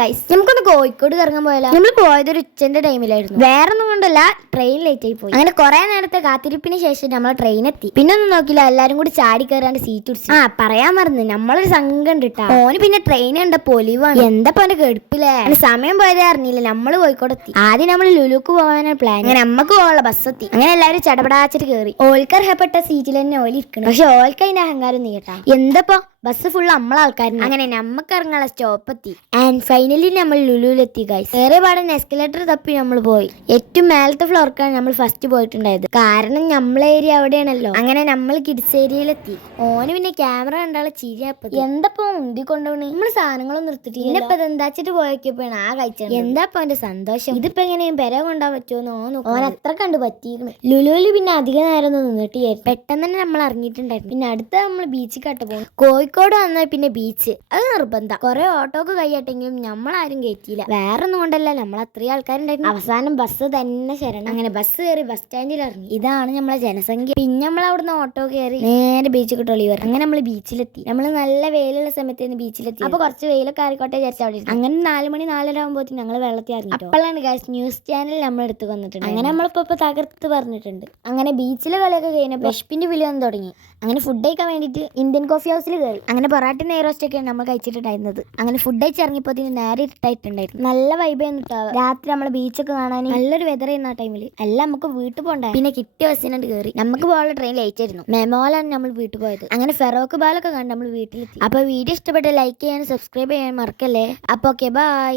Guys, നമുക്കൊന്ന് കോഴിക്കോട് ഇറങ്ങാൻ പോയാലോ? നമ്മൾ പോയത് ഒരു ഉച്ചന്റെ ടൈമിലായിരുന്നു. വേറെ ഒന്നും കൊണ്ടല്ല, ട്രെയിൻ ലേറ്റ് ആയി പോയി. അങ്ങനെ കുറെ നേരത്തെ കാത്തിരിപ്പിന് ശേഷം നമ്മൾ ട്രെയിൻ എത്തി. പിന്നെ ഒന്നും നോക്കില്ല, എല്ലാരും കൂടി ചാടി കയറാണ്ട് സീറ്റ് പിടിച്ചു. പറയാൻ മറന്നു, നമ്മളൊരു സംഘം കിട്ടാ. ഓന് പിന്നെ ട്രെയിൻ കണ്ട പൊലിവാണ്. എന്താ പോലെ കെടുപ്പില്ലേ. സമയം പോയതേ അറിഞ്ഞില്ല. നമ്മള് കോഴിക്കോട് എത്തി. ആദ്യം നമ്മൾ ലുലുക്ക് പോകാനാണ് പ്ലാൻ. അങ്ങനെ നമ്മക്ക് പോകാനുള്ള ബസ് എത്തി. അങ്ങനെ എല്ലാരും ചടപടാച്ചിട്ട് കയറി. ഓൽക്കർഹപ്പെട്ട സീറ്റിൽ തന്നെ ഓലി ഇരിക്കണം. പക്ഷെ ഓൽക്ക് അതിന്റെ അഹങ്കാരം നീ കേട്ടാ. എന്തപ്പോ ബസ് ഫുള്ള് നമ്മളെ ആൾക്കാരുണ്ട്. അങ്ങനെ നമുക്ക് ഇറങ്ങാനുള്ള സ്റ്റോപ്പ് എത്തി. ആൻഡ് ഫൈനലി നമ്മൾ ലുലുവിലെത്തി ഗൈസ്. ഏറെ പാടൻ എസ്കലേറ്റർ തപ്പി നമ്മൾ പോയി. ഏറ്റവും മേലത്തെ ഫ്ലോർക്കാണ് നമ്മൾ ഫസ്റ്റ് പോയിട്ടുണ്ടായത്. കാരണം നമ്മളെ ഏരിയ അവിടെയാണല്ലോ. അങ്ങനെ നമ്മൾ കിഡ്സ് ഏരിയയിലെത്തി. ഓന് പിന്നെ ക്യാമറ കണ്ടാളെ ചിരിയപ്പത്. എന്തപ്പോ ഉന്തി കൊണ്ടുപോണേ. നമ്മൾ സാധനങ്ങളൊന്നും നിർത്തിട്ട് ഇന്നിപ്പോ എന്താച്ചിട്ട് പോയപ്പോഴാണ് ആ കഴിച്ചത്. എന്താപ്പോ അവന്റെ സന്തോഷം. ഇതിപ്പോ എങ്ങനെയും പെര കൊണ്ടാൻ പറ്റുമോ ഓൻ അത്ര കണ്ട് പറ്റിയിരുന്നു. ലുലുവിൽ പിന്നെ അധിക നേരം ഒന്നും നിന്നിട്ട് പെട്ടെന്ന് തന്നെ നമ്മൾ ഇറങ്ങിയിട്ടുണ്ടായിരുന്നു. പിന്നെ അടുത്ത നമ്മൾ ബീച്ചിൽ കട്ട് പോകും. കോഴിക്കോട് വന്നാൽ പിന്നെ ബീച്ച് അത് നിർബന്ധം. കുറെ ഓട്ടോക്ക് കൈയാട്ടെങ്കിലും നമ്മളാരും കയറ്റിയില്ല. വേറെ ഒന്നും കൊണ്ടല്ല, നമ്മൾ അത്രയും ആൾക്കാരുണ്ടായിരുന്നു. അവസാനം ബസ് തന്നെ ശരണം. അങ്ങനെ ബസ് കയറി ബസ് സ്റ്റാൻഡിൽ ഇറങ്ങി. ഇതാണ് നമ്മളെ ജനസംഖ്യ. പിന്നെ നമ്മൾ അവിടുന്ന് ഓട്ടോ കയറി നേരെ ബീച്ചിൽ കിട്ടുള്ളൂ. അങ്ങനെ നമ്മൾ ബീച്ചിലെത്തി. നമ്മൾ നല്ല വെയിലുള്ള സമയത്ത് ബീച്ചിലെത്തി. അപ്പൊ കുറച്ച് വെയിലൊക്കെ ആയിക്കോട്ടെ വിചാരിച്ചു അവിടെ. അങ്ങനെ 4 മണി 4:30 ആകുമ്പോഴത്തേക്കും ഞങ്ങൾ വെള്ളത്തിൽ ഇറങ്ങി. അപ്പോഴാണ് ഗൈസ് ന്യൂസ് ചാനൽ നമ്മൾ എടുത്ത് വന്നിട്ടുണ്ട്. അങ്ങനെ നമ്മളിപ്പോ തകർത്ത് പറഞ്ഞിട്ടുണ്ട്. അങ്ങനെ ബീച്ചിലെ കളിയൊക്കെ കഴിഞ്ഞപ്പോൾ വിശപ്പിന്റെ വിളി വന്ന് തുടങ്ങി. അങ്ങനെ ഫുഡ് കഴിക്കാൻ വേണ്ടിയിട്ട് ഇന്ത്യൻ കോഫി ഹൗസിൽ കയറി. അങ്ങനെ പൊറാട്ട നെയ്റോസ്റ്റൊക്കെയാണ് നമ്മൾ കഴിച്ചിട്ടുണ്ടായിരുന്നത്. അങ്ങനെ ഫുഡ് കഴിച്ചിറങ്ങിയപ്പോൾ നേരെ ഇട്ടായിട്ടുണ്ടായിരുന്നു. നല്ല വൈബായിരുന്നു കേട്ടോ. രാത്രി നമ്മളെ ബീച്ചൊക്കെ കാണാൻ നല്ലൊരു വെതർ ചെയ്യുന്ന ആ ടൈമിൽ എല്ലാം നമുക്ക് വീട്ടിൽ പോകണ്ടായി. പിന്നെ കിട്ടിയ ബസ്സിനായിട്ട് കയറി. നമുക്ക് പോകാനുള്ള ട്രെയിൻ ലേറ്റ് ആയിരുന്നു. മെമോയിലാണ് നമ്മൾ വീട്ടിൽ പോയത്. അങ്ങനെ ഫെറോക്ക് ബാലൊക്കെ കണ്ട് നമ്മൾ വീട്ടിലെത്തി. അപ്പോൾ വീഡിയോ ഇഷ്ടപ്പെട്ട ലൈക്ക് ചെയ്യാനും സബ്സ്ക്രൈബ് ചെയ്യാനും മറക്കല്ലേ. അപ്പോൾ ഓക്കെ, ബൈ.